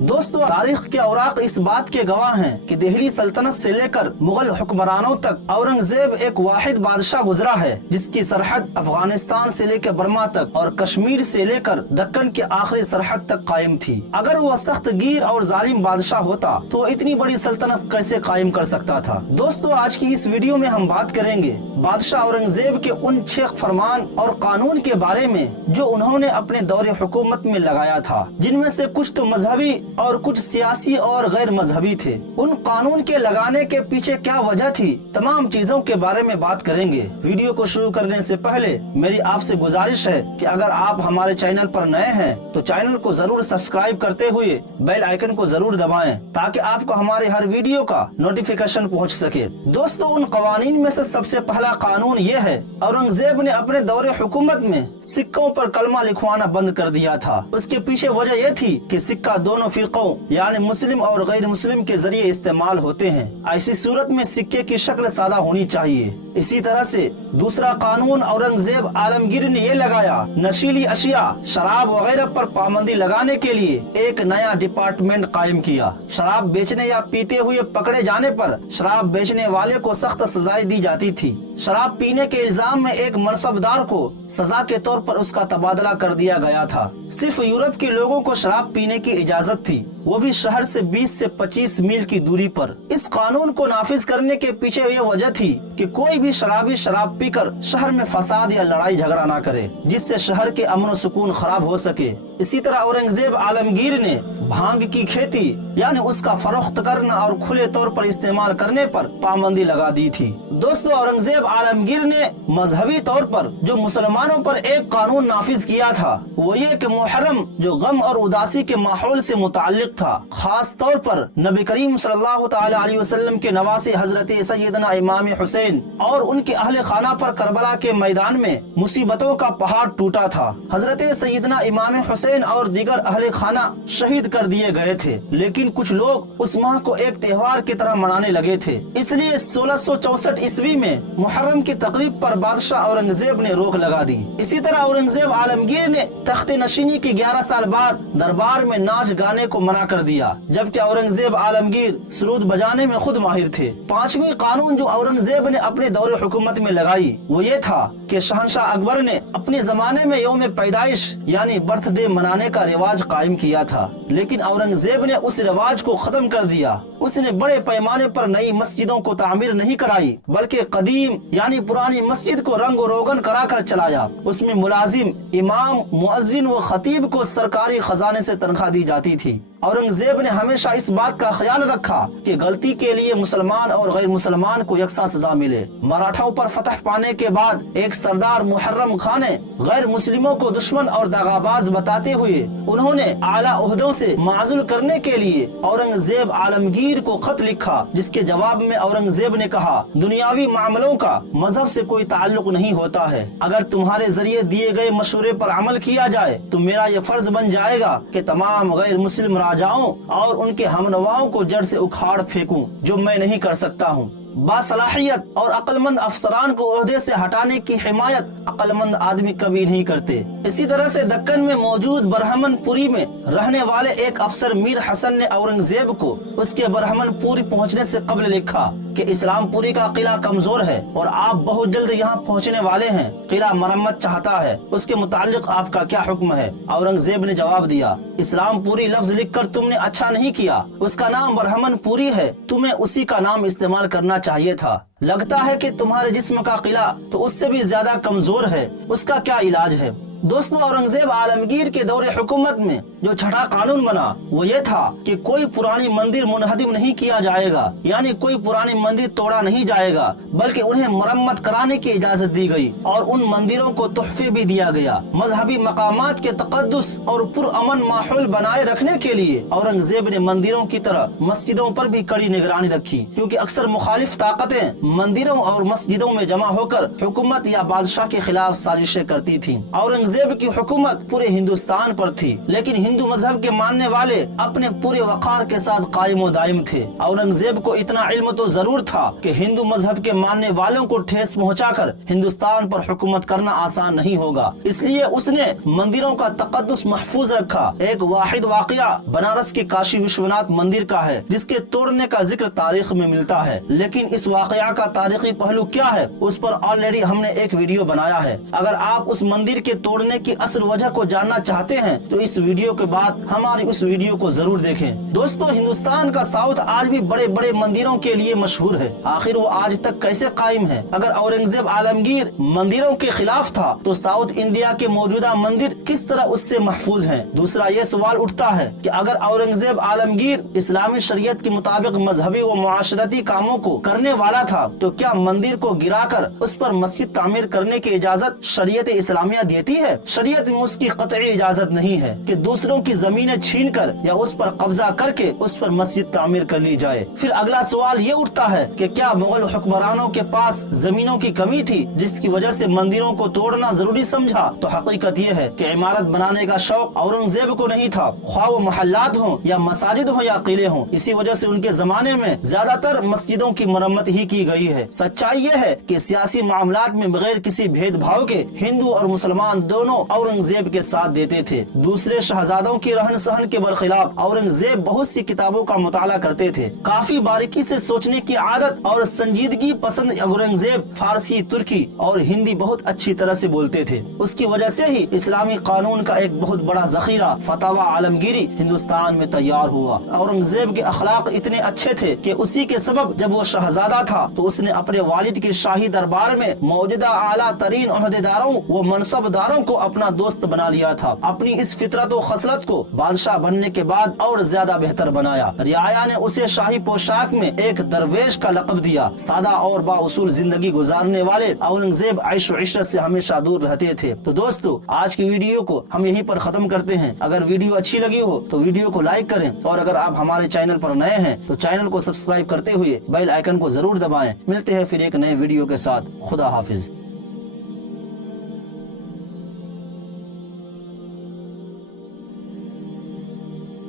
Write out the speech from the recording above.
दोस्तों, तारीख के औराक इस बात के गवाह हैं कि दिल्ली सल्तनत से लेकर मुगल हुक्मरानों तक औरंगजेब एक वाहिद बादशाह गुजरा है, जिसकी सरहद अफगानिस्तान से लेकर बर्मा तक और कश्मीर से लेकर दक्कन के आखिरी सरहद तक कायम थी। अगर वह सख्त गिर और जालिम बादशाह होता तो इतनी बड़ी सल्तनत कैसे कायम कर सकता था। दोस्तों, आज की इस वीडियो में हम बात करेंगे बादशाह औरंगजेब के उन 6 फरमान और कानून के बारे में जो उन्होंने अपने दौरे हुकूमत में लगाया था, जिनमें से कुछ तो मजहबी और कुछ सियासी और गैर मजहबी थे। उन कानून के लगाने के पीछे क्या वजह थी, तमाम चीजों के बारे में बात करेंगे। वीडियो को शुरू करने से पहले मेरी आपसे गुजारिश है कि अगर आप हमारे चैनल पर नए हैं तो चैनल को जरूर सब्सक्राइब करते हुए बेल आइकन को जरूर दबाएं, ताकि आपको हमारे हर वीडियो का नोटिफिकेशन पहुंच सके। दोस्तों, उन कवानीन में से सबसे पहला कानून ये है, औरंगजेब ने अपने दौरे हुकूमत में सिक्कों पर कलमा लिखवाना बंद कर दिया था। उसके पीछे वजह यह थी कि सिक्का दोनों फिरकों यानी मुस्लिम और गैर मुस्लिम के जरिए इस्तेमाल होते हैं। ऐसी सूरत में सिक्के की शक्ल सादा होनी चाहिए। इसी तरह से दूसरा कानून औरंगजेब आलमगीर ने ये लगाया, नशीली अशिया, शराब वगैरह पर पाबंदी लगाने के लिए एक नया डिपार्टमेंट कायम किया। शराब बेचने या पीते हुए पकड़े जाने पर शराब बेचने वाले को सख्त सजाएं दी जाती थी। शराब पीने के इल्जाम में एक मनसबदार को सजा के तौर पर उसका तबादला कर दिया गया था। सिर्फ यूरोप के लोगों को शराब पीने की इजाजत थी, वो भी शहर से 20 से 25 मील की दूरी पर। इस कानून को नाफिज करने के पीछे ये वजह थी कि कोई भी शराबी शराब पीकर शहर में फसाद या लड़ाई झगड़ा ना करे, जिससे शहर के अमन सुकून खराब हो सके। इसी तरह औरंगजेब आलमगीर ने भांग की खेती यानी उसका फरोख्त करना और खुले तौर पर इस्तेमाल करने पर पाबंदी लगा दी थी। दोस्तों, औरंगजेब आलमगीर ने मजहबी तौर पर जो मुसलमानों पर एक कानून नाफिज किया था, वो ये कि मुहर्रम जो गम और उदासी के माहौल से मुताल्लिक था, खास तौर पर नबी करीम सल्लल्लाहु तआला अलैहि वसल्लम के नवासे हजरत सैयदना इमाम हुसैन और उनके अहले खाना पर करबला के मैदान में मुसीबतों का पहाड़ टूटा था। हजरत सैयदना इमाम हुसैन और दीगर अहले खाना शहीद कर दिए गए थे, लेकिन कुछ लोग उस माह को एक त्योहार की तरह मनाने लगे थे। इसलिए 1664 ईस्वी में मुहर्रम की तकरीब पर बादशाह औरंगजेब ने रोक लगा दी। इसी तरह औरंगजेब आलमगीर ने तख्त नशीनी के 11 साल बाद दरबार में नाच गाने को मना कर दिया, जबकि औरंगजेब आलमगीर सरूद बजाने में खुद माहिर थे। 5वीं कानून जो औरंगजेब ने अपने दौरे हुकूमत में लगाई वो ये था कि शहंशाह अकबर ने अपने जमाने में यौम पैदाइश यानी बर्थडे मनाने का रिवाज कायम किया था, लेकिन औरंगजेब ने उस रिवाज को खत्म कर दिया। उसने बड़े पैमाने पर नई मस्जिदों को तामीर नहीं कराई, बल्कि कदीम यानी पुरानी मस्जिद को रंग रोगन करा कर चलाया। उसमें मुलाजिम, इमाम, मुअज्जिन व खतीब को सरकारी खजाने से तनख्वाह दी जाती थी। औरंगजेब ने हमेशा इस बात का ख्याल रखा कि गलती के लिए मुसलमान और गैर मुसलमान को यकसा सजा मिले। मराठाओं पर फतह पाने के बाद एक सरदार मुहर्रम खान ने गैर मुस्लिमों को दुश्मन और दगाबाज बताते हुए उन्होंने आला ओहदों से माजूल करने के लिए औरंगजेब आलमगीर को खत लिखा, जिसके जवाब में औरंगजेब ने कहा, दुनियावी मामलों का मजहब से कोई ताल्लुक नहीं होता है। अगर तुम्हारे जरिए दिए गए मशवरे पर अमल किया जाए तो मेरा ये फर्ज बन जाएगा कि तमाम गैर मुस्लिम राजाओं और उनके हमनवाओं को जड़ से उखाड़ फेंकूं, जो मैं नहीं कर सकता हूँ। बासलाहियत और अक्लमंद अफसरान को ओहदे से हटाने की हिमायत अक्लमंद आदमी कभी नहीं करते। इसी तरह से दक्कन में मौजूद बरहमनपुरी में रहने वाले एक अफसर मीर हसन ने औरंगजेब को उसके बरहमनपुरी पहुंचने से कबल लिखा कि इस्लामपुरी का किला कमजोर है और आप बहुत जल्द यहाँ पहुँचने वाले हैं। किला मरम्मत चाहता है, उसके मुतालिक आपका क्या हुक्म है? औरंगजेब ने जवाब दिया, इस्लामपुरी लफ्ज लिखकर तुमने अच्छा नहीं किया, उसका नाम बरहमनपुरी है, तुम्हें उसी का नाम इस्तेमाल करना चाहिए था। लगता है कि तुम्हारे जिस्म का किला तो उससे भी ज्यादा कमजोर है, उसका क्या इलाज है? दोस्तों, औरंगजेब आलमगीर के दौरे हुकूमत में जो छठा कानून बना वो ये था कि कोई पुरानी मंदिर मुनहदिम नहीं किया जाएगा, यानी कोई पुरानी मंदिर तोड़ा नहीं जाएगा, बल्कि उन्हें मरम्मत कराने की इजाजत दी गई और उन मंदिरों को तोहफे भी दिया गया। मजहबी मकामात के तकद्दुस और पुरअमन माहौल बनाए रखने के लिए औरंगजेब ने मंदिरों की तरह मस्जिदों पर भी कड़ी निगरानी रखी, क्योंकि अक्सर मुखालिफ ताकतें मंदिरों और मस्जिदों में जमा होकर हुकूमत या बादशाह के खिलाफ साजिशें करती थी। औरंगजेब की हुकूमत पूरे हिंदुस्तान पर थी, लेकिन हिंदू मजहब के मानने वाले अपने पूरे वकार के साथ कायम व दायम थे। औरंगजेब को इतना इल्म तो जरूर था कि हिंदू मजहब के मानने वालों को ठेस पहुंचाकर हिंदुस्तान पर हुकूमत करना आसान नहीं होगा, इसलिए उसने मंदिरों का तकद्दुस महफूज रखा। एक वाहिद वाकया बनारस के काशी विश्वनाथ मंदिर का है, जिसके तोड़ने का जिक्र तारीख में मिलता है, लेकिन इस वाकया का तारीखी पहलू क्या है उस पर ऑलरेडी हमने एक वीडियो बनाया है। अगर आप उस मंदिर के तोड़ने की असल वजह को जानना चाहते हैं तो इस वीडियो के बाद हमारी उस वीडियो को जरूर देखें। दोस्तों, हिंदुस्तान का साउथ आज भी बड़े बड़े मंदिरों के लिए मशहूर है। आखिर वो आज तक कैसे कायम है? अगर औरंगजेब आलमगीर मंदिरों के खिलाफ था तो साउथ इंडिया के मौजूदा मंदिर किस तरह उससे महफूज हैं? दूसरा ये सवाल उठता है कि अगर औरंगजेब आलमगीर इस्लामी शरीयत के मुताबिक मजहबी व मुआशरती कामों को करने वाला था तो क्या मंदिर को गिराकर उस पर मस्जिद तामीर करने की इजाजत शरीयत इस्लामिया देती है? शरीयत में उसकी कतई इजाजत नहीं है कि दूसरों की जमीनें छीन कर या उस पर कब्जा करके उस पर मस्जिद तामीर कर ली जाए। फिर अगला सवाल ये उठता है कि क्या मुगल हुक्मरानों के पास जमीनों की कमी थी जिसकी वजह से मंदिरों को तोड़ना जरूरी समझा? तो हकीकत ये है कि इमारत बनाने का शौक औरंगजेब को नहीं था, ख्वाह वो महल्लात हों या मसाजिद हो या किले हों। इसी वजह से उनके जमाने में ज्यादातर मस्जिदों की मरम्मत ही की गई है। सच्चाई ये है कि सियासी मामलात में बगैर किसी भेदभाव के हिंदू और मुसलमान दोनों औरंगजेब के साथ देते थे। दूसरे शहजादों की रहन सहन के बरखिलाफ औरंगजेब बहुत सी किताबों का मुताला करते थे। काफी बारीकी से सोचने की आदत और संजीदगी पसंद औरंगजेब फारसी, तुर्की और हिंदी बहुत अच्छी तरह से बोलते थे। उसकी वजह से ही इस्लामी कानून का एक बहुत बड़ा जखीरा फतवा आलमगीरी हिंदुस्तान में तैयार हुआ। औरंगजेब के अखलाक इतने अच्छे थे कि उसी के सबब जब वो शहजादा था तो उसने अपने वालिद के शाही दरबार में मौजूदा आला तरीन ओहदेदारों व मनसबदारों को अपना दोस्त बना लिया था। अपनी इस फितरत व खसलत को बादशाह बनने के बाद और ज्यादा बेहतर बनाया। रियाया ने उसे शाही पोशाक में एक दरवेश का लक़ब दिया। सादा और बाउसूल जिंदगी गुजारने वाले औरंगजेब ऐश व इशरत से हमेशा दूर रहते थे। तो दोस्तों, आज की वीडियो को हम यहीं पर खत्म करते हैं। अगर वीडियो अच्छी लगी हो तो वीडियो को लाइक करें और अगर आप हमारे चैनल पर नए हैं तो चैनल को सब्सक्राइब करते हुए बेल आइकन को जरूर दबाएं। मिलते हैं फिर एक नए वीडियो के साथ। खुदा हाफिज।